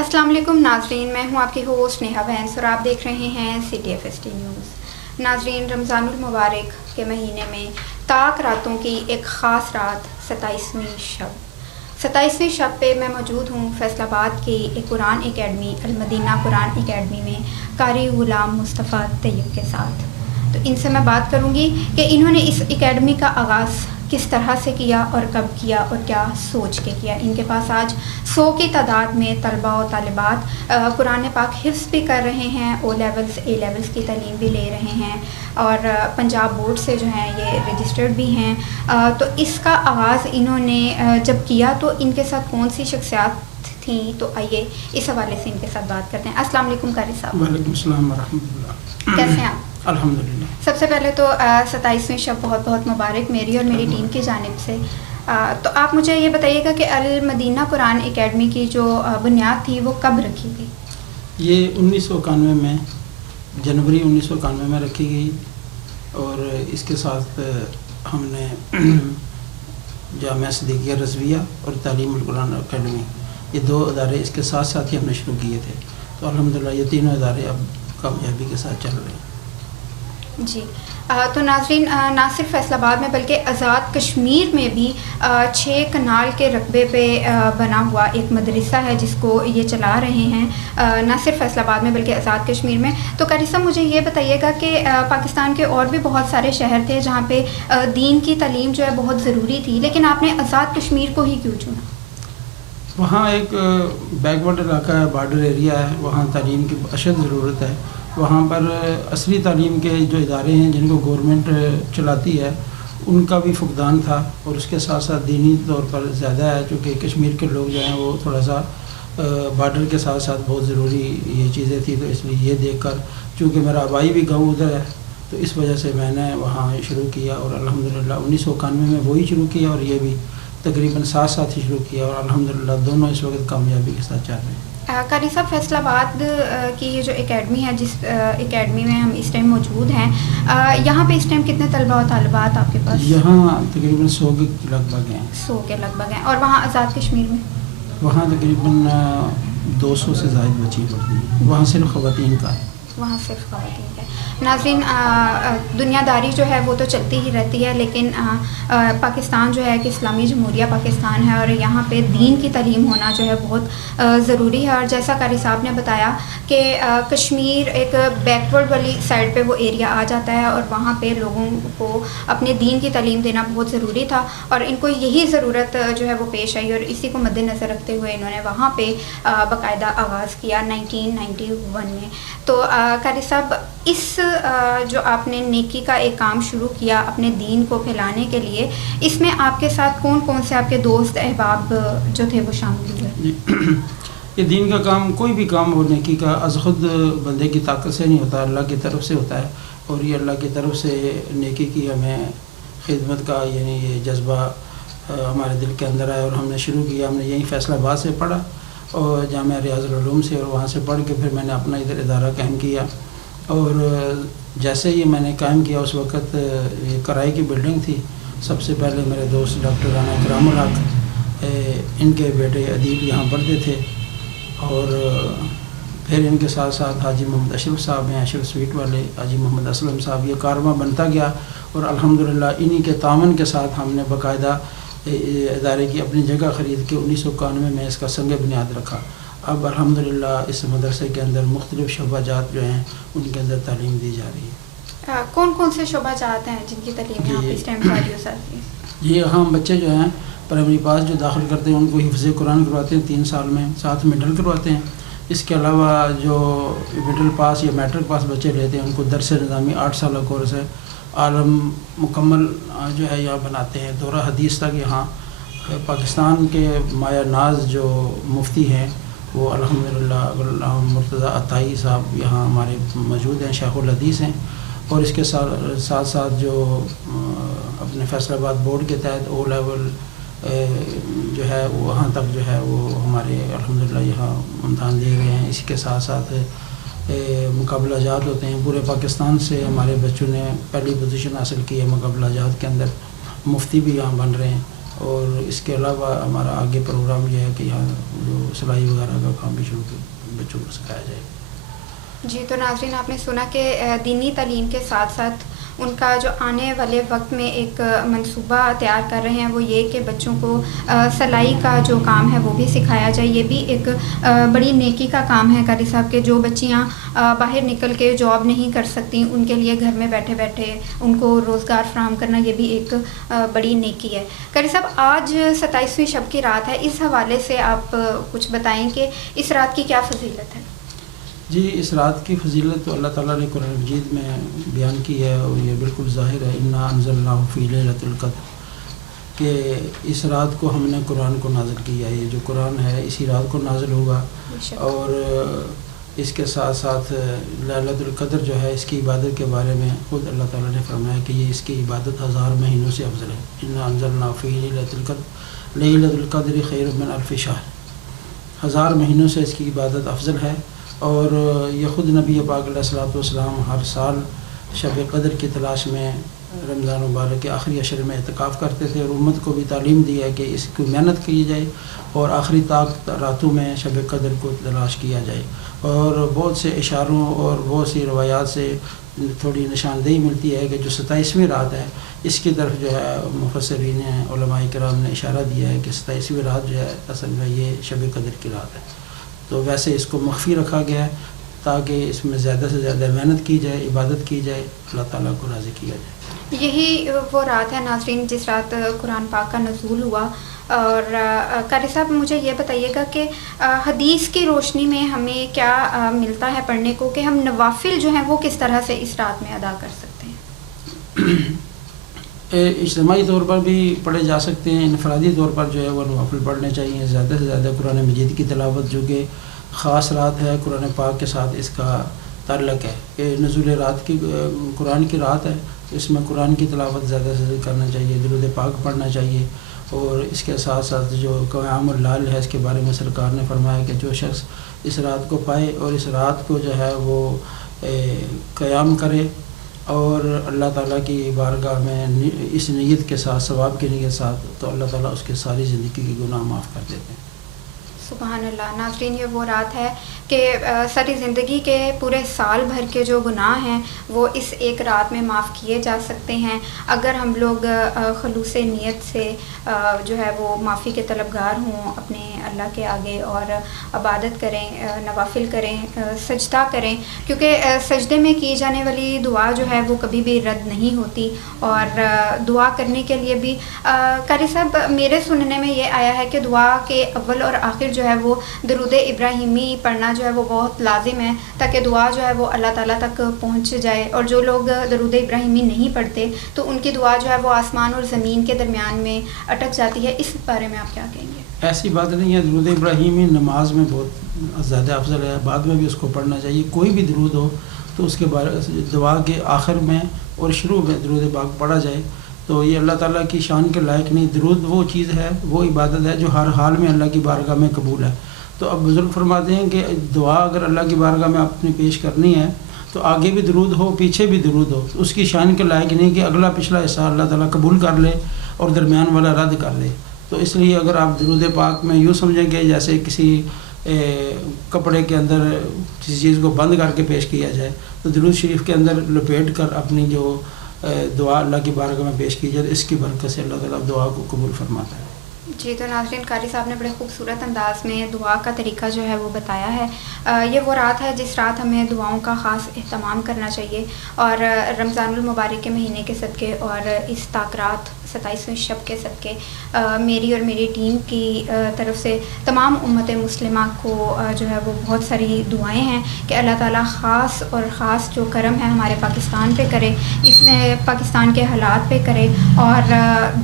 السلام علیکم ناظرین، میں ہوں آپ کی ہوسٹ نیہا بینس اور آپ دیکھ رہے ہیں CTFST نیوز۔ ناظرین، رمضان المبارک کے مہینے میں تاک راتوں کی ایک خاص رات 27ویں شب پہ میں موجود ہوں فیصل آباد کی ایک قرآن اکیڈمی المدینہ قرآن اکیڈمی میں قاری غلام مصطفیٰ طیب کے ساتھ۔ تو ان سے میں بات کروں گی کہ انہوں نے اس اکیڈمی کا آغاز کس طرح سے کیا اور کب کیا اور کیا سوچ کے کیا۔ ان کے پاس آج 100 کی تعداد میں طلباء و طالبات قرآن پاک حفظ بھی کر رہے ہیں، او لیولز اے لیولز کی تعلیم بھی لے رہے ہیں اور پنجاب بورڈ سے جو ہیں یہ رجسٹرڈ بھی ہیں۔ تو اس کا آغاز انہوں نے جب کیا تو ان کے ساتھ کون سی شخصیات تھیں، تو آئیے اس حوالے سے ان کے ساتھ بات کرتے ہیں۔ السلام علیکم قاری صاحب۔ وعلیکم السلام ورحمۃ اللہ۔ کیسے ہیں آپ؟ الحمدللہ۔ سب سے پہلے تو 27ویں شب بہت بہت مبارک میری اور میری ٹیم کی جانب سے۔ تو آپ مجھے یہ بتائیے گا کہ المدینہ قرآن اکیڈمی کی جو بنیاد تھی وہ کب رکھی گئی؟ یہ 1991 میں جنوری 1991 میں رکھی گئی اور اس کے ساتھ ہم نے جامعہ صدیقیہ رضویہ اور تعلیم القرآن اکیڈمی، یہ 2 ادارے اس کے ساتھ ساتھ ہی ہم نے شروع کیے تھے۔ تو الحمدللہ یہ تینوں ادارے اب کامیابی کے ساتھ چل رہے ہیں۔ جی، تو ناظرین، نہ صرف فیصل آباد میں بلکہ آزاد کشمیر میں بھی 6 کنال کے رقبے پہ بنا ہوا ایک مدرسہ ہے جس کو یہ چلا رہے ہیں، نہ صرف فیصل آباد میں بلکہ آزاد کشمیر میں۔ تو قاری صاحب مجھے یہ بتائیے گا کہ پاکستان کے اور بھی بہت سارے شہر تھے جہاں پہ دین کی تعلیم جو ہے بہت ضروری تھی، لیکن آپ نے آزاد کشمیر کو ہی کیوں چنا؟ وہاں ایک بیک ورڈ علاقہ ہے، بارڈر ایریا ہے، وہاں تعلیم کی اشد ضرورت ہے۔ وہاں پر عصری تعلیم کے جو ادارے ہیں جن کو گورنمنٹ چلاتی ہے ان کا بھی فقدان تھا، اور اس کے ساتھ ساتھ دینی طور پر زیادہ ہے، چونکہ کشمیر کے لوگ جو ہیں وہ تھوڑا سا بارڈر کے ساتھ ساتھ بہت ضروری یہ چیزیں تھیں۔ تو اس لیے یہ دیکھ کر، چونکہ میرا آبائی بھی گاؤں ادھر ہے، تو اس وجہ سے میں نے وہاں شروع کیا اور الحمدللہ 1991 میں وہی شروع کیا اور یہ بھی تقریباً ساتھ ہی شروع کیا، اور الحمدللہ دونوں اس وقت کامیابی کے ساتھ چل رہے ہیں۔ قاری صاحب، فیصل آباد کی یہ جو اکیڈمی ہے، جس اکیڈمی میں ہم اس ٹائم موجود ہیں، یہاں پہ اس ٹائم کتنے طلباء و طالبات آپ کے پاس؟ یہاں تقریباً 100 کے لگ بھگ ہیں۔ 100 کے لگ بھگ ہیں۔ اور وہاں آزاد کشمیر میں؟ وہاں تقریباً 200 سے زائد بچی پڑتی ہیں، وہاں صرف خواتین کا ہے۔ وہاں صرف خواتین کا ہے۔ ناظرین، دنیا داری جو ہے وہ تو چلتی ہی رہتی ہے، لیکن پاکستان جو ہے کہ اسلامی جمہوریہ پاکستان ہے اور یہاں پہ دین کی تعلیم ہونا جو ہے بہت ضروری ہے۔ اور جیسا قاری صاحب نے بتایا کہ کشمیر ایک بیکورڈ والی سائڈ پہ وہ ایریا آ جاتا ہے اور وہاں پہ لوگوں کو اپنے دین کی تعلیم دینا بہت ضروری تھا، اور ان کو یہی ضرورت جو ہے وہ پیش آئی، اور اسی کو مد نظر رکھتے ہوئے انہوں نے وہاں پہ باقاعدہ آغاز کیا 1991 میں۔ تو قاری صاحب، اس جو آپ نے نیکی کا ایک کام شروع کیا اپنے دین کو پھیلانے کے لیے، اس میں آپ کے ساتھ کون کون سے آپ کے دوست احباب جو تھے وہ شامل ہوئے؟ یہ دین کا کام، کوئی بھی کام ہو نیکی کا، از خود بندے کی طاقت سے نہیں ہوتا، اللہ کی طرف سے ہوتا ہے، اور یہ اللہ کی طرف سے نیکی کی ہمیں خدمت کا یعنی یہ جذبہ ہمارے دل کے اندر آیا اور ہم نے شروع کیا۔ ہم نے یہیں فیصل آباد سے پڑھا اور جامعہ ریاض العلوم سے، اور وہاں سے پڑھ کے پھر میں نے اپنا ادھر ادارہ قائم کیا، اور جیسے ہی میں نے قائم کیا اس وقت یہ کرائے کی بلڈنگ تھی۔ سب سے پہلے میرے دوست ڈاکٹر رانا اکرام الحق، ان کے بیٹے ادیب یہاں پڑھتے تھے، اور پھر ان کے ساتھ ساتھ حاجی محمد اشرف صاحب ہیں، اشرف سویٹ والے، حاجی محمد اسلم صاحب، یہ کارواں بنتا گیا، اور الحمدللہ انہی کے تعاون کے ساتھ ہم نے باقاعدہ ادارے کی اپنی جگہ خرید کے 1991 میں اس کا سنگ بنیاد رکھا۔ اب الحمدللہ اس مدرسے کے اندر مختلف شعبہ جات جو ہیں ان کے اندر تعلیم دی جا رہی ہے۔ کون کون سے شعبہ جات ہیں جن کی تعلیم یہاں پہ اس ٹائم جاری ہو سکتی ہے؟ یہ ہم بچے جو ہیں پرائمری پاس جو داخل کرتے ہیں ان کو حفظ قرآن کرواتے ہیں 3 سال میں، ساتھ مڈل کرواتے ہیں۔ اس کے علاوہ جو مڈل پاس یا میٹرک پاس بچے لیتے ہیں ان کو درس نظامی 8 سالہ کورس ہے، عالم مکمل جو ہے یہاں بناتے ہیں، دورہ حدیث تک یہاں۔ پاکستان کے مایہ ناز جو مفتی ہیں وہ الحمدللہ غلام مرتضیٰ عطائی صاحب یہاں ہمارے موجود ہیں، شیخ الحدیث ہیں، اور اس کے ساتھ ساتھ جو اپنے فیصل آباد بورڈ کے تحت او لیول جو ہے وہاں تک جو ہے وہ ہمارے الحمدللہ یہاں امتحان دے رہے ہیں۔ اسی کے ساتھ ساتھ مقابلہ جات ہوتے ہیں، پورے پاکستان سے ہمارے بچوں نے پہلی پوزیشن حاصل کی ہے مقابلہ جات کے اندر، مفتی بھی یہاں بن رہے ہیں، اور اس کے علاوہ ہمارا آگے پروگرام یہ ہے کہ یہاں جو سلائی وغیرہ کا کام بھی شروع بچوں کو سکھایا جائے. جی تو ناظرین آپ نے سنا کہ دینی تعلیم کے ساتھ ساتھ ان کا جو آنے والے وقت میں ایک منصوبہ تیار کر رہے ہیں وہ یہ کہ بچوں کو سلائی کا جو کام ہے وہ بھی سکھایا جائے. یہ بھی ایک بڑی نیکی کا کام ہے قاری صاحب کہ جو بچیاں باہر نکل کے جاب نہیں کر سکتی ان کے لیے گھر میں بیٹھے بیٹھے ان کو روزگار فراہم کرنا یہ بھی ایک بڑی نیکی ہے. قاری صاحب آج 27ویں شب کی رات ہے, اس حوالے سے آپ کچھ بتائیں کہ اس رات کی کیا فضیلت ہے؟ جی اس رات کی فضیلت تو اللہ تعالیٰ نے قرآن مجید میں بیان کی ہے اور یہ بالکل ظاہر ہے. انا انزلناہ فی لیلۃ القدر کہ اس رات کو ہم نے قرآن کو نازل کیا ہے. یہ جو قرآن ہے اسی رات کو نازل ہوگا اور اس کے ساتھ ساتھ لیلۃ القدر جو ہے اس کی عبادت کے بارے میں خود اللہ تعالیٰ نے فرمایا کہ یہ اس کی عبادت 1000 مہینوں سے افضل ہے. انا انزلناہ فی لیلۃ القدر لیلۃ القدر خیر من الف شہر. 1000 مہینوں سے اس کی عبادت افضل ہے. اور یہ خود نبی پاک علیہ الصلوۃ والسلام ہر سال شب قدر کی تلاش میں رمضان مبارک کے آخری عشر میں اعتکاف کرتے تھے اور امت کو بھی تعلیم دی ہے کہ اس کی محنت کی جائے اور آخری راتوں میں شب قدر کو تلاش کیا جائے. اور بہت سے اشاروں اور بہت سی روایات سے تھوڑی نشاندہی ملتی ہے کہ جو 27ویں رات ہے اس کی طرف جو ہے مفسرین علماء کرام نے اشارہ دیا ہے کہ 27ویں رات جو ہے اصل میں یہ شب قدر کی رات ہے. تو ویسے اس کو مخفی رکھا گیا ہے تاکہ اس میں زیادہ سے زیادہ محنت کی جائے, عبادت کی جائے, اللہ تعالیٰ کو راضی کیا جائے. یہی وہ رات ہے ناظرین جس رات قرآن پاک کا نزول ہوا. اور قاری صاحب مجھے یہ بتائیے گا کہ حدیث کی روشنی میں ہمیں کیا ملتا ہے پڑھنے کو کہ ہم نوافل جو ہیں وہ کس طرح سے اس رات میں ادا کر سکتے ہیں؟ اجتماعی طور پر بھی پڑھے جا سکتے ہیں, انفرادی طور پر جو ہے وہ نوافل پڑھنے چاہیے. زیادہ سے زیادہ قرآن مجید کی تلاوت جو کہ خاص رات ہے قرآن پاک کے ساتھ اس کا تعلق ہے کہ نزول رات کی قرآن کی رات ہے, اس میں قرآن کی تلاوت زیادہ سے زیادہ کرنا چاہیے, درود پاک پڑھنا چاہیے. اور اس کے ساتھ ساتھ جو قیام اللیل ہے اس کے بارے میں سرکار نے فرمایا کہ جو شخص اس رات کو پائے اور اس رات کو جو ہے وہ قیام کرے اور اللہ تعالیٰ کی بارگاہ میں اس نیت کے ساتھ ثواب کی نیت ساتھ تو اللہ تعالیٰ اس کے ساری زندگی کے گناہ معاف کر دیتے ہیں. سبحان اللہ. ناظرین یہ وہ رات ہے کہ ساری زندگی کے پورے سال بھر کے جو گناہ ہیں وہ اس ایک رات میں معاف کیے جا سکتے ہیں اگر ہم لوگ خلوص نیت سے جو ہے وہ معافی کے طلبگار ہوں, اپنے اللہ کے آگے اور عبادت کریں, نوافل کریں, سجدہ کریں, کیونکہ سجدے میں کی جانے والی دعا جو ہے وہ کبھی بھی رد نہیں ہوتی. اور دعا کرنے کے لیے بھی قاری صاحب میرے سننے میں یہ آیا ہے کہ دعا کے اول اور آخر جو ہے وہ درود ابراہیمی پڑھنا جو ہے وہ بہت لازم ہے تاکہ دعا جو ہے وہ اللہ تعالیٰ تک پہنچ جائے. اور جو لوگ درود ابراہیمی نہیں پڑھتے تو ان کی دعا جو ہے وہ آسمان اور زمین کے درمیان میں اٹک جاتی ہے. اس بارے میں آپ کیا کہیں گے؟ ایسی بات نہیں ہے, درود ابراہیمی نماز میں بہت زیادہ افضل ہے, بعد میں بھی اس کو پڑھنا چاہیے. کوئی بھی درود ہو تو اس کے بارے دعا کے آخر میں اور شروع میں درود پاک پڑھا جائے تو یہ اللہ تعالیٰ کی شان کے لائق نہیں. درود وہ چیز ہے, وہ عبادت ہے جو ہر حال میں اللہ کی بارگاہ میں قبول ہے. تو اب بزرگ فرماتے ہیں کہ دعا اگر اللہ کی بارگاہ میں آپ نے پیش کرنی ہے تو آگے بھی درود ہو پیچھے بھی درود ہو, اس کی شان کے لائق نہیں کہ اگلا پچھلا حصہ اللہ تعالیٰ قبول کر لے اور درمیان والا رد کر لے. تو اس لیے اگر آپ درود پاک میں یوں سمجھیں گے جیسے کسی کپڑے کے اندر کسی چیز کو بند کر کے پیش کیا جائے تو درود شریف کے اندر لپیٹ کر اپنی جو دعا اللہ کی بارگاہ میں پیش کی جائے, اس کی برکت سے اللہ تعالیٰ دعا کو قبول فرماتا ہے. جی تو ناظرین قاری صاحب نے بڑے خوبصورت انداز میں دعا کا طریقہ جو ہے وہ بتایا ہے. یہ وہ رات ہے جس رات ہمیں دعاؤں کا خاص اہتمام کرنا چاہیے اور رمضان المبارک کے مہینے کے صدقے اور اس تاکرات 27ویں شب کے صدقے میری اور میری ٹیم کی طرف سے تمام امت مسلمہ کو جو ہے وہ بہت ساری دعائیں ہیں کہ اللہ تعالیٰ خاص اور خاص جو کرم ہے ہمارے پاکستان پہ کرے, اس میں پاکستان کے حالات پہ کرے. اور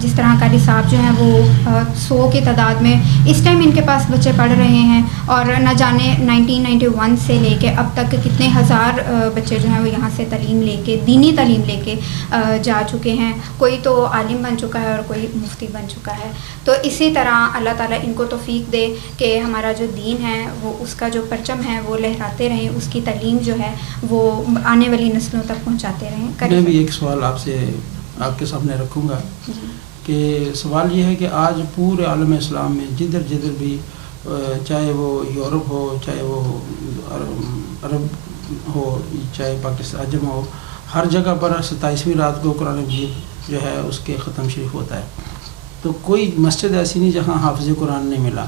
جس طرح قاری صاحب جو ہیں وہ 100 کی تعداد میں اس ٹائم ان کے پاس بچے پڑھ رہے ہیں اور نہ جانے 1991 سے لے کے اب تک کتنے ہزار بچے جو ہیں وہ یہاں سے تعلیم لے کے دینی تعلیم لے کے جا چکے ہیں. کوئی تو عالم بن چکا ہے اور کوئی مفتی بن چکا ہے. تو اسی طرح اللہ تعالیٰ ان کو توفیق دے کہ ہمارا جو دین ہے وہ اس کا جو پرچم ہے وہ لہراتے رہیں, اس کی تعلیم جو ہے وہ آنے والی نسلوں تک پہنچاتے رہیں. میں بھی ایک سوال آپ سے آپ کے سامنے رکھوں گا کہ سوال یہ ہے کہ آج پورے عالم اسلام میں جدھر جدھر بھی چاہے وہ یورپ ہو، چاہے وہ عرب ہو، چاہے پاکستان عجم ہو، ہر جگہ پر 27ویں رات کو قرآن مجید جو ہے اس کے ختم شریف ہوتا ہے. تو کوئی مسجد ایسی نہیں جہاں حافظ قرآن نہیں ملا.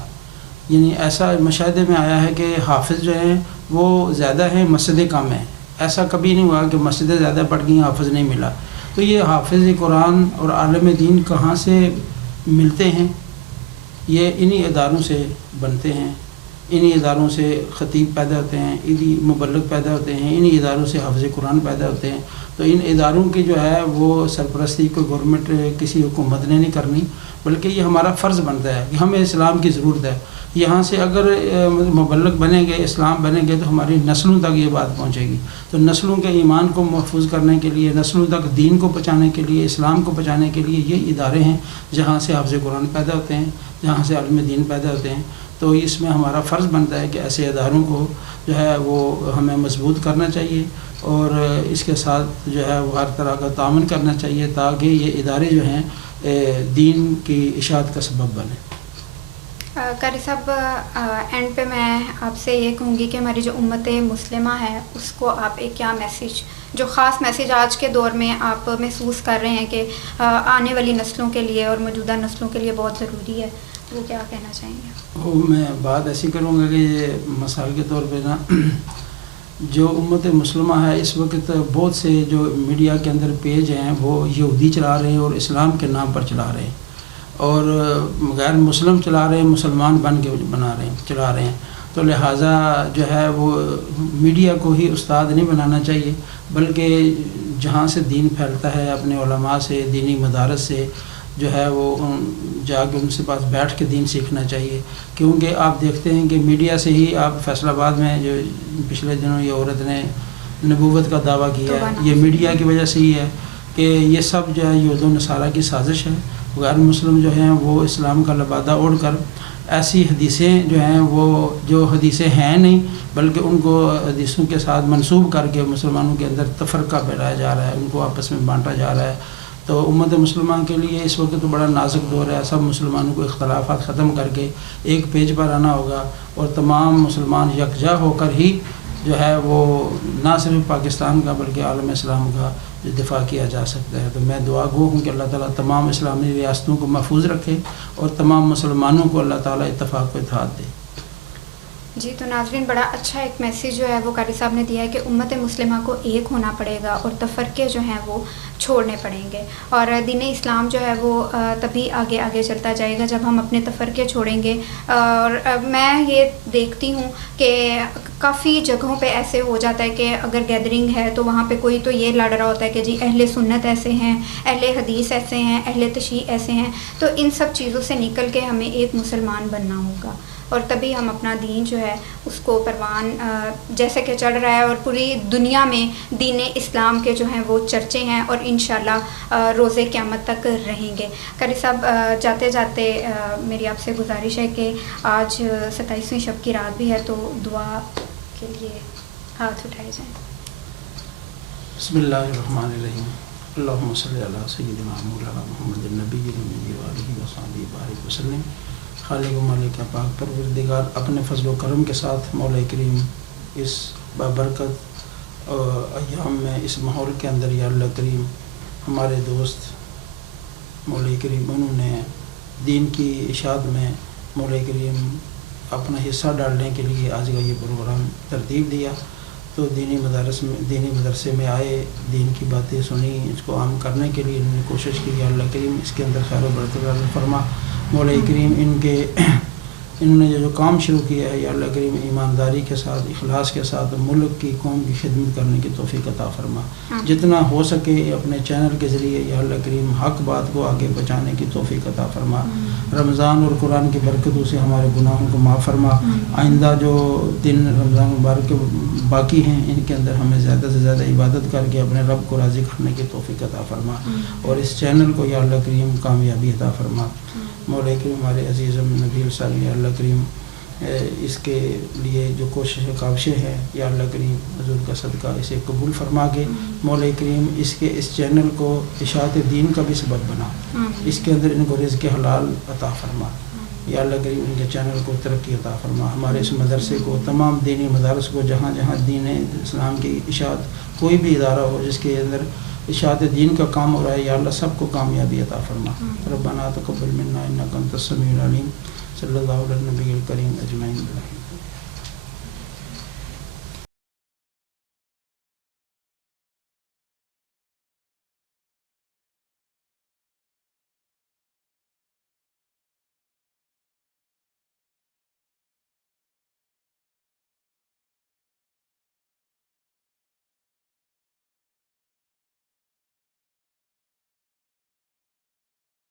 یعنی ایسا مشاہدے میں آیا ہے کہ حافظ جو ہیں وہ زیادہ ہیں، مسجدیں کم ہیں. ایسا کبھی نہیں ہوا کہ مسجدیں زیادہ پڑھ گئیں، حافظ نہیں ملا. تو یہ حافظ قرآن اور عالم دین کہاں سے ملتے ہیں؟ یہ انہی اداروں سے بنتے ہیں، انہی اداروں سے خطیب پیدا ہوتے ہیں، انہی مبلغ پیدا ہوتے ہیں، انہی اداروں سے حافظ قرآن پیدا ہوتے ہیں. تو ان اداروں کی جو ہے وہ سرپرستی کوئی گورنمنٹ کسی حکومت نے نہیں کرنی، بلکہ یہ ہمارا فرض بنتا ہے کہ ہمیں اسلام کی ضرورت ہے. یہاں سے اگر مبلغ بنیں گے، اسلام بنیں گے، تو ہماری نسلوں تک یہ بات پہنچے گی. تو نسلوں کے ایمان کو محفوظ کرنے کے لیے، نسلوں تک دین کو پہنچانے کے لیے، اسلام کو پہنچانے کے لیے یہ ادارے ہیں جہاں سے حافظ قرآن پیدا ہوتے ہیں، جہاں سے عالم دین پیدا ہوتے ہیں. تو اس میں ہمارا فرض بنتا ہے کہ ایسے اداروں کو جو ہے وہ ہمیں مضبوط کرنا چاہیے، اور اس کے ساتھ جو ہے وہ ہر طرح کا تعاون کرنا چاہیے تاکہ یہ ادارے جو ہیں دین کی اشاعت کا سبب بنیں. قاری صاحب، اینڈ پہ میں آپ سے یہ کہوں گی کہ ہماری جو امت مسلمہ ہے اس کو آپ ایک کیا میسیج، جو خاص میسیج آج کے دور میں آپ محسوس کر رہے ہیں کہ آنے والی نسلوں کے لیے اور موجودہ نسلوں کے لیے بہت ضروری ہے، وہ کیا کہنا چاہیں گے؟ وہ میں بات ایسی کروں گا کہ یہ مثال کے طور پہ نا جو امت مسلمہ ہے اس وقت بہت سے جو میڈیا کے اندر پیج ہیں وہ یہودی چلا رہے ہیں اور اسلام کے نام پر چلا رہے ہیں، اور غیر مسلم چلا رہے ہیں، مسلمان بن کے بنا رہے ہیں، چلا رہے ہیں. تو لہٰذا جو ہے وہ میڈیا کو ہی استاد نہیں بنانا چاہیے، بلکہ جہاں سے دین پھیلتا ہے اپنے علماء سے، دینی مدارس سے جو ہے وہ جا کے ان سے پاس بیٹھ کے دین سیکھنا چاہیے. کیونکہ آپ دیکھتے ہیں کہ میڈیا سے ہی آپ فیصل آباد میں جو پچھلے دنوں یہ عورت نے نبوت کا دعویٰ کیا ہے، یہ میڈیا کی وجہ سے ہی ہے کہ یہ سب جو ہے یہود و نصارہ کی سازش ہے. غیر مسلم جو ہیں وہ اسلام کا لبادہ اوڑھ کر ایسی حدیثیں جو ہیں وہ جو حدیثیں ہیں نہیں بلکہ ان کو حدیثوں کے ساتھ منسوب کر کے مسلمانوں کے اندر تفرقہ پھیلایا جا رہا ہے، ان کو آپس میں بانٹا جا رہا ہے. تو امت مسلمان کے لیے اس وقت تو بڑا نازک دور ہے. سب مسلمانوں کو اختلافات ختم کر کے ایک پیج پر آنا ہوگا، اور تمام مسلمان یکجا ہو کر ہی جو ہے وہ نہ صرف پاکستان کا بلکہ عالم اسلام کا دفاع کیا جا سکتا ہے. تو میں دعا گو ہوں کہ اللہ تعالیٰ تمام اسلامی ریاستوں کو محفوظ رکھے اور تمام مسلمانوں کو اللہ تعالیٰ اتفاق و اتحاد دے. جی تو ناظرین، بڑا اچھا ایک میسیج جو ہے وہ قاری صاحب نے دیا ہے کہ امت مسلمہ کو ایک ہونا پڑے گا اور تفرقے جو ہیں وہ چھوڑنے پڑیں گے، اور دین اسلام جو ہے وہ تبھی آگے آگے چلتا جائے گا جب ہم اپنے تفرقے چھوڑیں گے. اور میں یہ دیکھتی ہوں کہ کافی جگہوں پہ ایسے ہو جاتا ہے کہ اگر گیدرنگ ہے تو وہاں پہ کوئی تو یہ لڑ رہا ہوتا ہے کہ جی اہل سنت ایسے ہیں، اہل حدیث ایسے ہیں، اہل تشیع ایسے ہیں. تو ان سب چیزوں سے نکل کے ہمیں ایک مسلمان بننا ہوگا، اور تبھی ہم اپنا دین جو ہے اس کو پروان جیسے کہ چڑھ رہا ہے، اور پوری دنیا میں دین اسلام کے جو ہیں وہ چرچے ہیں اور انشاءاللہ روز قیامت تک رہیں گے. قاری صاحب، جاتے جاتے میری آپ سے گزارش ہے کہ آج 27ویں شب کی رات بھی ہے، تو دعا کے لیے ہاتھ اٹھائے جائیں. بسم اللہ الرحمن الرحیم. اللہم صلی علی سیدنا مولانا محمد النبی الامین وآلہ وصحبہ بارک وسلم. خالق و مالک پاک پروردگار اپنے فضل و کرم کے ساتھ مولا کریم اس بابرکت ایام میں اس ماحول کے اندر یا اللہ کریم ہمارے دوست مولا کریم انہوں نے دین کی اشاعت میں مولا کریم اپنا حصہ ڈالنے کے لیے آج کا یہ پروگرام ترتیب دیا. تو دینی مدرسے میں آئے، دین کی باتیں سنی، اس کو عام کرنے کے لیے انہوں نے کوشش کی. اللہ کریم اس کے اندر خیر و برکت فرما. مولا کریم انہوں نے جو کام شروع کیا ہے یا اللہ کریم ایمانداری کے ساتھ، اخلاص کے ساتھ ملک کی، قوم کی خدمت کرنے کی توفیق عطا فرما. جتنا ہو سکے اپنے چینل کے ذریعے یا اللہ کریم حق بات کو آگے پہنچانے کی توفیق عطا فرما. رمضان اور قرآن کی برکتوں سے ہمارے گناہوں کو معاف فرما. آئندہ جو دن رمضان مبارک کے باقی ہیں ان کے اندر ہمیں زیادہ سے زیادہ عبادت کر کے اپنے رب کو راضی کرنے کی توفیق عطا فرما، اور اس چینل کو یا اللہ کریم کامیابی عطا فرما. مولا کریم ہمارے عزیز نبی صلی اللہ کریم اس کے لیے جو کوششیں کاوشیں ہیں یا اللہ کریم حضور کا صدقہ اسے قبول فرما کے مولا کریم اس چینل کو اشاعت دین کا بھی سبب بنا، اس کے اندر ان کو رزق حلال عطا فرما، یا اللہ کریم ان کے چینل کو ترقی عطا فرما، ہمارے اس مدرسے کو، تمام دینی مدارس کو، جہاں جہاں دین اسلام کی اشاعت کوئی بھی ادارہ ہو جس کے اندر اشاعت دین کا کام ہو رہا ہے، یا اللہ سب کو کامیابی عطا فرما۔ ربنا تقبل منا انک انت السمیع العلیم۔ صلی اللہ علیہ نبی الکریم اجمعین۔